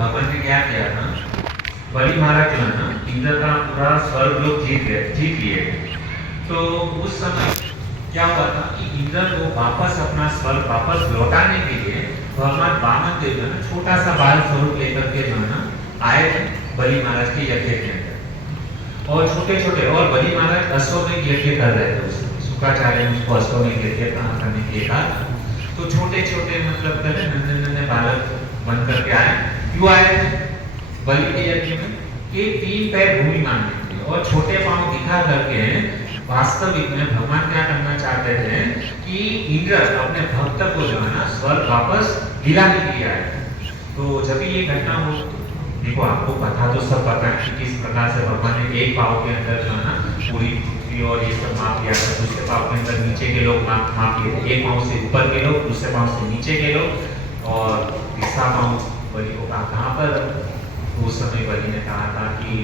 भगवान ने क्या किया था, बलि महाराज जो है ना इंद्र का पूरा स्वर्ग लोग जीत लिए। तो उस समय क्या हुआ था कि इंद्र को वापस अपना स्वर्ग वापस लौटाने के लिए भगवान वामन देव जो है ना छोटा सा बाल स्वरूप लेकर के जो है ना आए थे बलि महाराज के यज्ञ के अंदर। और छोटे छोटे और बलि महाराज अश्वमेध यज्ञ कर रहे थे उस समय। शुक्राचार्य ने उसको अश्वमेध यज्ञ कहाँ करने के लिए कहा। तो छोटे छोटे मतलब करे नन्हे नन्हे बालक बन करके आए। क्यों आए थे बलि के यज्ञ में? कि 3 पैर भूमि मांगने के लिए और छोटे पांव दिखा करके वास्तविक में भगवान क्या करना चाहते थे कि इंद्र अपने भक्त को जो है ना स्वर्ग वापस दिलाने के लिए आए। तो जब ये घटना हो, देखो आपको पता तो सब पता है कि किस प्रकार से भगवान ने एक पाव के अंदर जो है ना पूरी पृथ्वी और ये सब माप लिया था। दूसरे पाव के अंदर नीचे के लोग माप लिए थे। एक पाव से ऊपर के लोग, दूसरे पाव से नीचे के लोग और तीसरा पाव बलि को कहा कहाँ पर। उस समय बलि ने कहा था कि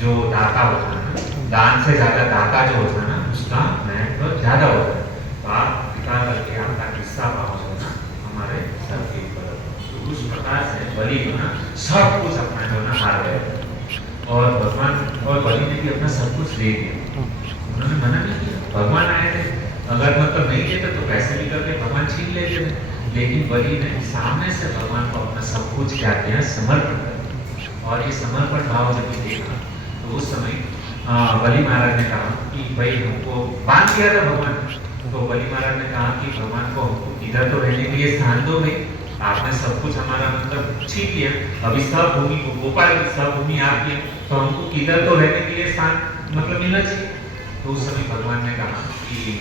जो दाता होता है ना, दान से ज्यादा दाता जो होता है ना उसका महत्व ज्यादा होता है। तो आप पिता करके आपका हिस्सा पाओ जो है ना हमारे सर के ऊपर। तो उस प्रकार से बलि जो ना सब कुछ अपना जो ना हार गया और भगवान और बलि ने भी अपना सब कुछ दे दिया। उन्होंने मना नहीं किया। भगवान आए थे, अगर मतलब नहीं देते तो कैसे भी करके भगवान छीन लेते थे। लेकिन बलि ने सामने से भगवान को अपना सब कुछ क्या किया, समर्पण कर। और ये समर्पण भाव जब देखा तो उस समय बलि महाराज ने कहा कि भाई हमको बांध दिया था भगवान। तो बलि महाराज ने कहा कि भगवान को इधर तो रहने के लिए स्थान दो भाई, आपने सब कुछ हमारा मतलब छीन लिया, अभी सब भूमि गोपाल की सब भूमि आपकी है, तो हमको इधर तो रहने के लिए स्थान मतलब मिलना चाहिए। तो उस समय भगवान ने कहा कि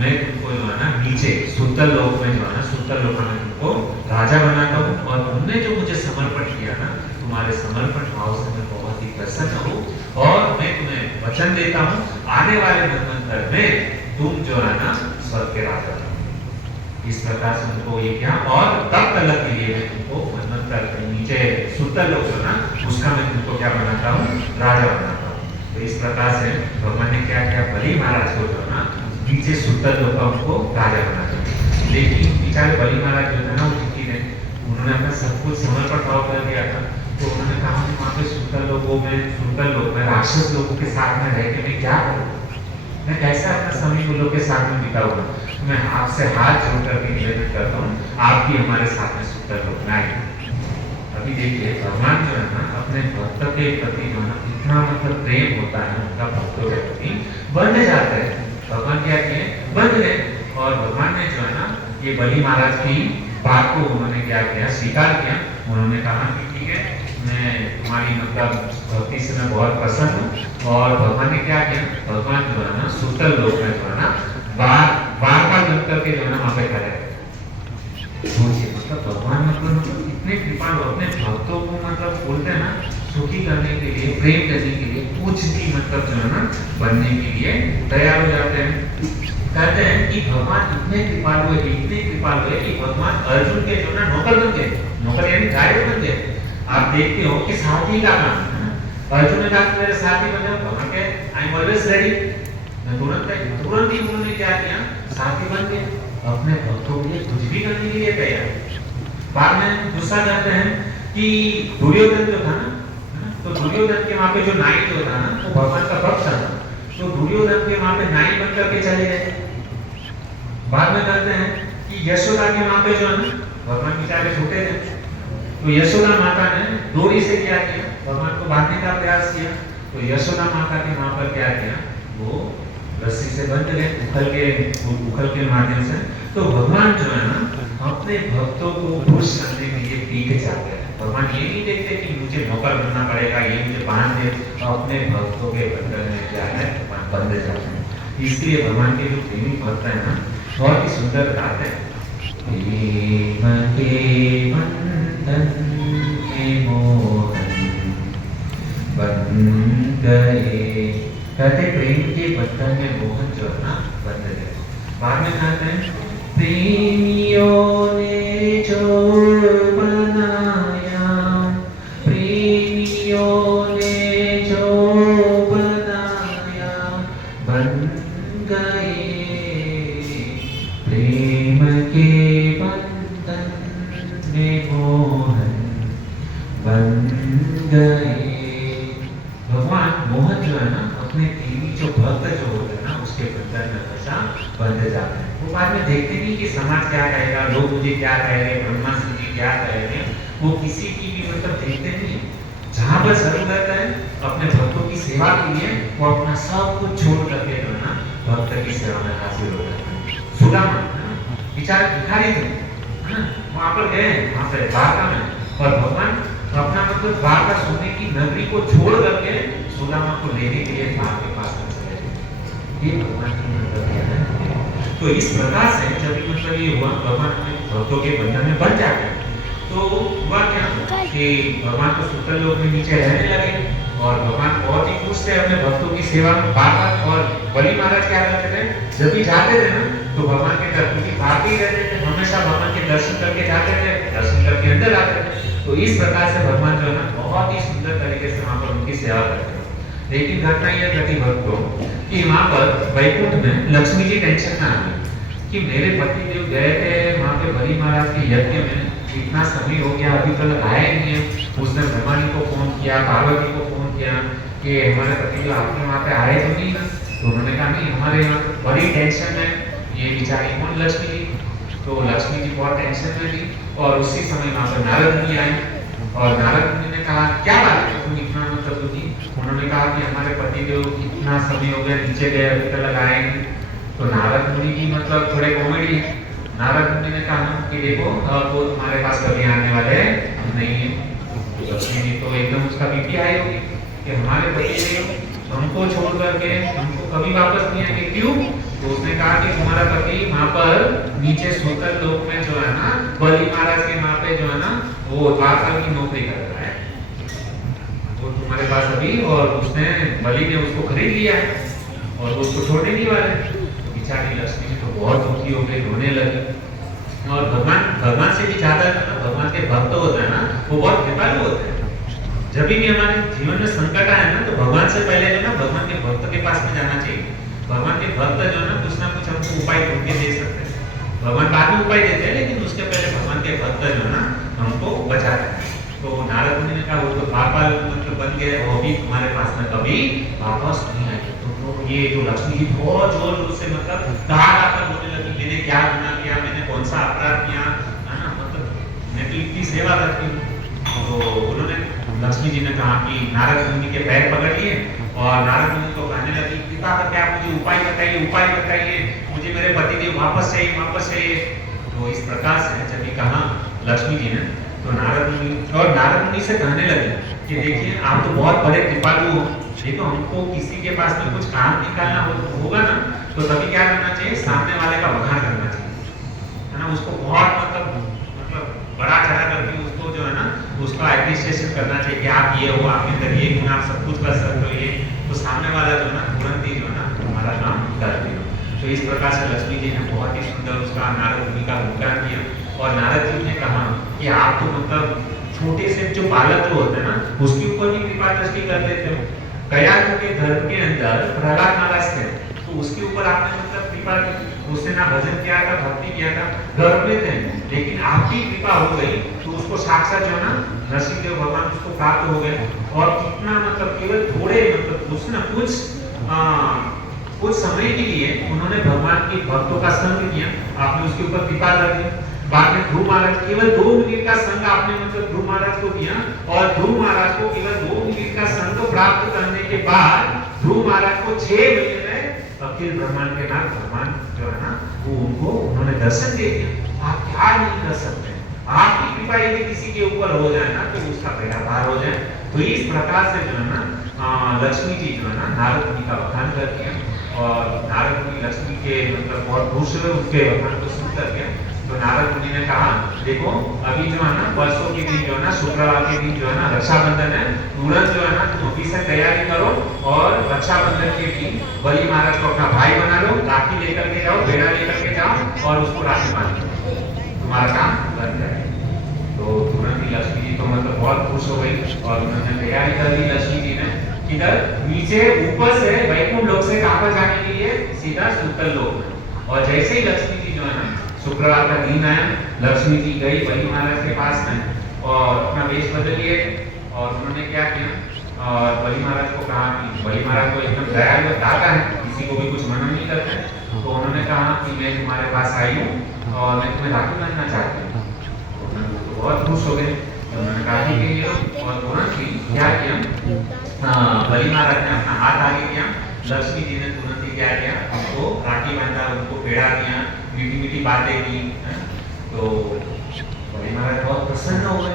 मैं तुमको जो है ना नीचे सुतल लोक में जो है ना सुतल लोक में तुमको राजा बनाता हूँ और तुमने जो मुझे समर्पण किया ना, तुम्हारे समर्पण भाव से मैं बहुत ही प्रसन्न हूँ और मैं तुम्हें वचन देता हूँ आने वाले मनवंतर में तुम जो है ना स्वर्ग के राजा बनो। इस प्रकार से उनको ये किया और तब तक के लिए मैं तुमको मनवंतर नीचे सुतल लोक जो ना उसका मैं तुमको क्या बनाता हूँ, राजा बनाता हूँ। तो इस प्रकार से भगवान ने क्या किया, बलि महाराज को जो ना नीचे सुतल लोक को राजा बनाते हैं। लेकिन बेचारे बलि महाराज जो है ना वो दुखी थे, उन्होंने अपना सब कुछ समर्पण भाव कर दिया था। तो उन्होंने कहा कि वहाँ पे सुतल लोक में राक्षस लोगों के साथ में रह के मैं क्या करूँ, मैं कैसे अपना समय उन लोगों के साथ में बिताऊंगा। तो मैं आपसे हाथ जोड़ कर निवेदन करता हूँ आप भी हमारे साथ में सुतल लोक में आइए। अभी देखिए भगवान जो है ना अपने भक्त के प्रति जो है इतना मतलब प्रेम होता है उनका भक्तों के प्रति, बन जाते हैं। भगवान क्या किए, बन गए। और भगवान ने जो है ना ये बलि महाराज की बात को उन्होंने क्या किया, स्वीकार किया। उन्होंने कहा कि ठीक है, मैं तुम्हारी मतलब भक्ति से मैं बहुत प्रसन्न हूँ। और भगवान ने क्या किया, भगवान जो है ना सुतल लोक में जो है ना बार बन करके जो है ना वहाँ पे खड़े। सोचिए मतलब भगवान मतलब इतने कृपालु अपने भक्तों को मतलब बोलते हैं ना सुखी करने के लिए, प्रेम करने के लिए कुछ भी मतलब जो है ना बनने के लिए तैयार हो जाते हैं। कहते हैं कि भगवान इतने कृपालु है कि भगवान अर्जुन के जो ना नौकर बन गए। नौकर यानी ड्राइवर बन गए। आप देखते हो कि साथी का काम है ना, अर्जुन ने कहा मेरे साथी बन जाओ, भगवान के आई एम ऑलवेज रेडी। मैं तुरंत ही उन्होंने क्या किया, साथी बन गए, अपने भक्तों के लिए कुछ भी करने के लिए तैयार। बाद में गुस्सा करते हैं कि दुर्योधन जो था ना, तो दुर्योधन के वहां पे जो नाई जो था ना वो भगवान का भक्त था। तो दुर्योधन के वहां पे नाई बन करके चले गए। बाद में कहते हैं कि यशोदा के वहां पे जो है ना भगवान बेचारे छोटे थे, तो यशोदा माता ने डोरी से क्या किया, भगवान को बांधने का प्रयास किया। तो यशोदा माता के वहां पर क्या किया, वो रस्सी से बंध गए उखल के माध्यम से। तो भगवान जो है ना अपने भक्तों को खुश करने के लिए पीछे जाते हैं। भगवान ये नहीं देखते कि मुझे नौकर बनना पड़ेगा, ये मुझे बांध दे, अपने भक्तों के बंधन में क्या है बंध जाते हैं। इसलिए भगवान के जो प्रेमी भक्त है ना बहुत ही सुंदर गाते हैं, प्रेम के बंधन में मोहन बन गए। कहते प्रेम के बंधन में मोहन जो है ना बंध गए। बाद में कहते हैं प्रेमियों ने जो बनाया, प्रेमियों ने जो बनाया बन गए। प्रेम के बंधन में मोहन बन गए। भगवान मोहन जो है ना अपने देवी जो भक्त जो होते हैं ना उसके बंधन में हमेशा बंध जाते हैं। वो बाद में देखते नहीं कि समाज क्या कहेगा, लोग मुझे क्या कह रहे हैं, ब्रह्मा जी क्या कह रहे हैं, वो किसी की भी मतलब देखते नहीं। जहाँ पर जरूरत है अपने भक्तों की सेवा के लिए वो अपना सब कुछ छोड़ करके जो है ना भक्त की सेवा में हाजिर हो जाते हैं। सुदामा बेचारे भिखारी थे, है ना, वहाँ पर गए वहाँ पे द्वारका में, और भगवान अपना मतलब द्वारका सोने की नगरी को छोड़ करके सुदामा को लेने के लिए द्वार के पास में चले गए। ये भगवान की मतलब है। तो इस प्रकार से जब मतलब ये हुआ भगवान अपने भक्तों के बंधन में बन जाते हैं, तो हुआ क्या कि भगवान को सुतल लोक में नीचे रहने लगे, और भगवान बहुत ही खुश थे अपने भक्तों की सेवा में बार-बार। और बलि महाराज क्या करते थे, जब भी जाते थे ना तो भगवान के दर्शन की भाग ही रहते थे, हमेशा भगवान के दर्शन करके जाते थे, दर्शन करके अंदर आते थे। तो इस प्रकार से भगवान जो है ना बहुत ही सुंदर तरीके से वहाँ पर उनकी सेवा करते थे। लेकिन घटना यह घटी भक्तों कि वहाँ पर वैकुंठ में लक्ष्मी जी टेंशन में आ गई कि मेरे पति देव गए थे वहाँ पे बलि महाराज के यज्ञ में, इतना समय हो गया अभी तक आया ही नहीं है। उसने ब्रह्मा जी को फोन किया, पार्वती को फोन किया कि हमारे पति जो आपके वहाँ पे आए तो नहीं ना। तो उन्होंने कहा नहीं, हमारे यहाँ बड़ी टेंशन है, ये बेचारी कौन लक्ष्मी जी। तो लक्ष्मी जी बहुत टेंशन में थी, और उसी समय वहाँ पर नारद मुनि आए, और नारद मुनि ने कहा क्या बात है तुम इतना मतलब दुखी। उन्होंने कहा कि हमारे पति देव इतना समय हो गया नीचे गए अभी तक आए नहीं। तो नारद मुनि की मतलब थोड़े कॉमेडी है। नारद मुनि ने कहा कि देखो अब वो तुम्हारे पास कभी आने वाले नहीं है। लक्ष्मी जी तो एकदम उसका बीपी आई होगी कि हमारे पति देव हमको छोड़ करके हमको कभी वापस नहीं आएंगे, क्यों। तो उसने कहा कि तुम्हारा पति वहाँ पर नीचे सुतल लोक में जो है ना बलि महाराज के वहाँ पे जो है ना वो द्वारका की नौकरी कर रहा है, वो तुम्हारे पास अभी, और उसने बलि ने उसको खरीद लिया है और वो उसको छोड़ने नहीं वाले। बेचारी लक्ष्मी जी तो बहुत दुखी हो गई, रोने लगी। और भगवान से भी ज्यादा ना भगवान के भक्त होते हैं ना वो बहुत कृपालु होते हैं। जब भी हमारे जीवन में संकट आए ना तो भगवान से पहले जो ना भगवान के भक्त के पास में जाना चाहिए। भगवान के भक्त जो ना कुछ हमको उपाय ढूंढ के दे सकते हैं। भगवान बाद में उपाय देते हैं, लेकिन उसके पहले भगवान के भक्त जो ना हमको बचाते हैं। तो नारद मुनि ने कहा वो तो पापा मतलब बन गए, वो भी तुम्हारे पास में कभी वापस नहीं आएंगे। तो ये जो लक्ष्मी जी बहुत जोर जोर से मतलब कहा बोलने लगी, मैंने क्या गुनाह किया, मैंने कौन सा अपराध किया, है ना, मतलब मैं तो इतनी सेवा करती हूँ। तो उन्होंने लक्ष्मी जी ने कहा कि नारद मुनि के पैर पकड़ लिए, और नारद मुनि को कहने लगी कृपा करके आप मुझे उपाय बताइए, मुझे मेरे पति देव वापस चाहिए। तो इस प्रकार से जब ये कहा लक्ष्मी जी ने, तो नारद मुनि से कहने लगे कि देखिए आप तो बहुत बड़े कृपालु हो, देखो हमको किसी के पास में कुछ काम निकालना होगा ना तो तभी क्या करना चाहिए, सामने वाले का वखार करना चाहिए, है ना, उसको बहुत मतलब बड़ा चढ़ा करके उसको जो है ना उसका एप्रिसिएशन करना चाहिए कि आप ये हो, आपके अंदर ये गुण, आप सब कुछ कर सकते हो, ये तो सामने वाला जो है ना तुरंत ही जो है ना हमारा काम कर दिया। तो इस प्रकार से लक्ष्मी जी ने बहुत ही सुंदर उसका नारद मुनि का गुणगान किया, और नारद जी ने कहा कि आप तो मतलब छोटे से जो बालक जो होते हैं ना उसके ऊपर भी कृपा दृष्टि कर देते हो। कयाधु के धर्म के अंदर प्रहलाद महाराज थे, तो उसके ऊपर आपने मतलब कृपा की, उसने ना भजन किया था, भक्ति किया था, गर्भ में थे, लेकिन आपकी कृपा हो गई तो उसको साक्षात जो है ना नरसिंहदेव भगवान उसको प्राप्त हो गए। और कितना मतलब केवल थोड़े मतलब कुछ ना कुछ समय के लिए उन्होंने भगवान के भक्तों का संग किया, आपने उसके ऊपर कृपा कर दी। बाद में ध्रुव महाराज केवल 2 मिनट का संग आपने मतलब ध्रुव महाराज को दिया, और ध्रुव महाराज को केवल 2 मिनट का संग प्राप्त करने के बाद ध्रुव महाराज को 6 महीने में अखिल ब्रह्मांड के नाथ भगवान जो है ना वो उनको उन्होंने दर्शन दे दिया। आप क्या नहीं कर सकते, आपकी कृपा यदि किसी के ऊपर हो जाए ना तो उसका बेड़ा पार हो जाए। तो इस प्रकार से जो है ना लक्ष्मी जी जो है ना नारद मुनि का बखान करती हैं, और नारद मुनि लक्ष्मी के मतलब बहुत खुश हुए उनके बखान को सुन करके। तो नारद मुनि ने कहा देखो अभी जो है ना परसों के दिन जो है ना शुक्रवार के दिन जो है ना रक्षाबंधन है, तुरंत जो है ना तुम अभी से तैयारी करो, और रक्षाबंधन के दिन बलि महाराज को अपना भाई बना लो, राखी लेकर के जाओ, बेड़ा लेकर के जाओ, और उसको राखी बांध दो, तुम्हारा काम बन जाए। तो तुरंत ही लक्ष्मी जी तो मतलब बहुत खुश हो गई, और उन्होंने तैयारी कर ली लक्ष्मी जी ने, इधर नीचे ऊपर से वैकुंठ लोक से कहां पर जाने के लिए, सीधा सुतल लोक में। और जैसे ही लक्ष्मी जी जो है ना शुक्रवार का दिन आया, लक्ष्मी जी गई बलि महाराज के पास में, और अपना वेश बदल लिए और उन्होंने क्या किया और बलि महाराज को कहा कि बलि महाराज को एकदम दयालु दाता है, किसी को भी कुछ मना नहीं करते। तो उन्होंने कहा कि मैं तुम्हारे पास आई हूँ और मैं तुम्हें राखी बांधना चाहती हूँ। तो उन्होंने बहुत खुश हो गए। तो उन्होंने कहा ठीक है ये लो। और तुरंत ही क्या किया, बलि महाराज ने अपना हाथ आगे किया, लक्ष्मी जी ने तुरंत ही क्या किया, उनको राखी बांधा, उनको पेड़ा दिया, मीठी मीठी बातें की। तो बलि महाराज बहुत प्रसन्न हो गए,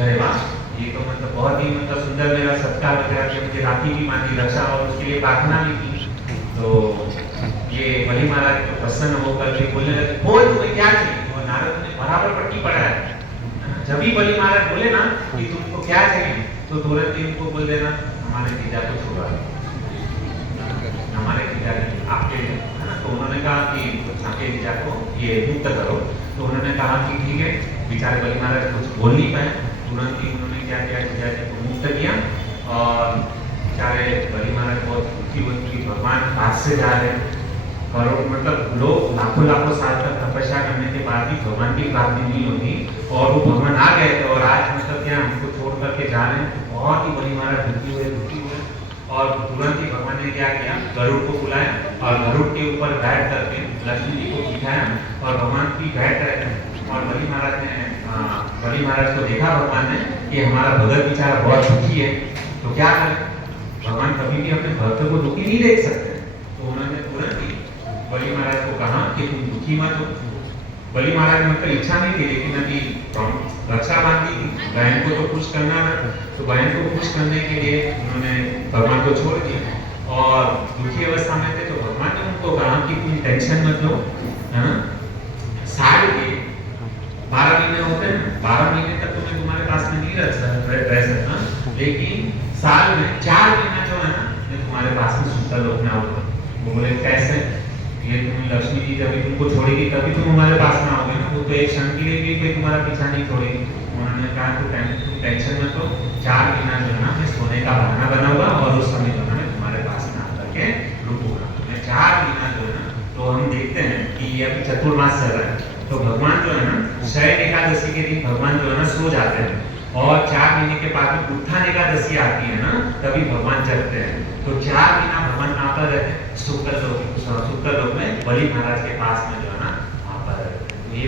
अरे वाह ये तो मतलब बहुत ही मतलब सुंदर मेरा सत्कार वगैरह किया, मुझे राखी भी बांधी, रक्षा और उसके लिए प्रार्थना भी की। तो ये बलि महाराज तो प्रसन्न होकर के बोलने लगे, बोल तुम्हें क्या चाहिए। और नारद ने बराबर पट्टी पढ़ाया। जब भी बलि महाराज बोले ना कि तुमको क्या चाहिए, तो तुरंत ही उनको बोल देना हमारे पिता को छुड़ा, हमारे पिता आपके है ना। तो उन्होंने कहा कि आपके पिता को ये मुक्त करो। तो उन्होंने कहा कि ठीक है। बेचारे बलि महाराज कुछ बोल नहीं पाए, तुरंत ही उन्होंने क्या किया, पिता जी को मुक्त किया। और बेचारे बलि महाराज बहुत दुखी हुए कि भगवान पास से जा रहे हैं, करोड़ मतलब लोग लाखों लाखों साल तक तपस्या करने के बाद भी भगवान की प्राप्ति नहीं होती, और वो भगवान आ गए थे और आज मतलब क्या हमको छोड़ करके जा रहे हैं। तो बहुत ही बलि महाराज दुखी हुए। और तुरंत ही भगवान ने क्या किया, गरुड़ को बुलाया और गरुड़ के ऊपर बैठ करके लक्ष्मी जी को बिठाया और भगवान की बैठ रहे थे। और बलि महाराज को देखा भगवान ने कि हमारा भगत बेचारा बहुत दुखी है, तो क्या करें, भगवान कभी भी अपने भक्त को दुखी नहीं देख सकते। तो उन्होंने तुरंत ही बलि महाराज को कहा कि तुम दुखी मत हो। बलि महाराज ने मतलब इच्छा नहीं थी, लेकिन अभी रक्षा बांधी थी, बहन को तो खुश करना था। तो बहन को खुश करने के लिए उन्होंने भगवान को छोड़ दिया। और दुखी अवस्था में थे तो भगवान ने उनको कहा कि तुम टेंशन मत लो, है ना, साल के 12 महीने होते हैं, 12 महीने तक तुम्हें तुम्हारे पास में नहीं रह सकता, लेकिन साल में 4 महीना जो है ना मैं तुम्हारे पास में सुतल लोक में आऊंगा। वो बोले कैसे, ये तुम लक्ष्मी जी जब तुमको छोड़ेगी तभी तुम हमारे पास में आओगे ना, वो तो एक क्षण के लिए भी कोई तुम्हारा पीछा नहीं छोड़ेगी। उन्होंने कहा तुम टेंशन मत लो, 4 महीना जो है ना मैं सोने का बहाना बनाऊंगा और उस समय जो है मैं तुम्हारे पास में आकर के रुकूंगा। मैं 4 महीना जो है ना, तो हम देखते हैं कि ये अभी चतुर्मास चल रहा है, तो भगवान जो है ना शयन एकादशी के दिन भगवान जो है ना सो जाते हैं, और 4 महीने के बाद में उत्थान एकादशी आती है ना, तभी भगवान जगते हैं। तो 4 महीना भगवान कहाँ पर रहते हैं, शुक्र लोक में बलि महाराज के पास में जो है ना वहाँ पर रहते हैं। ये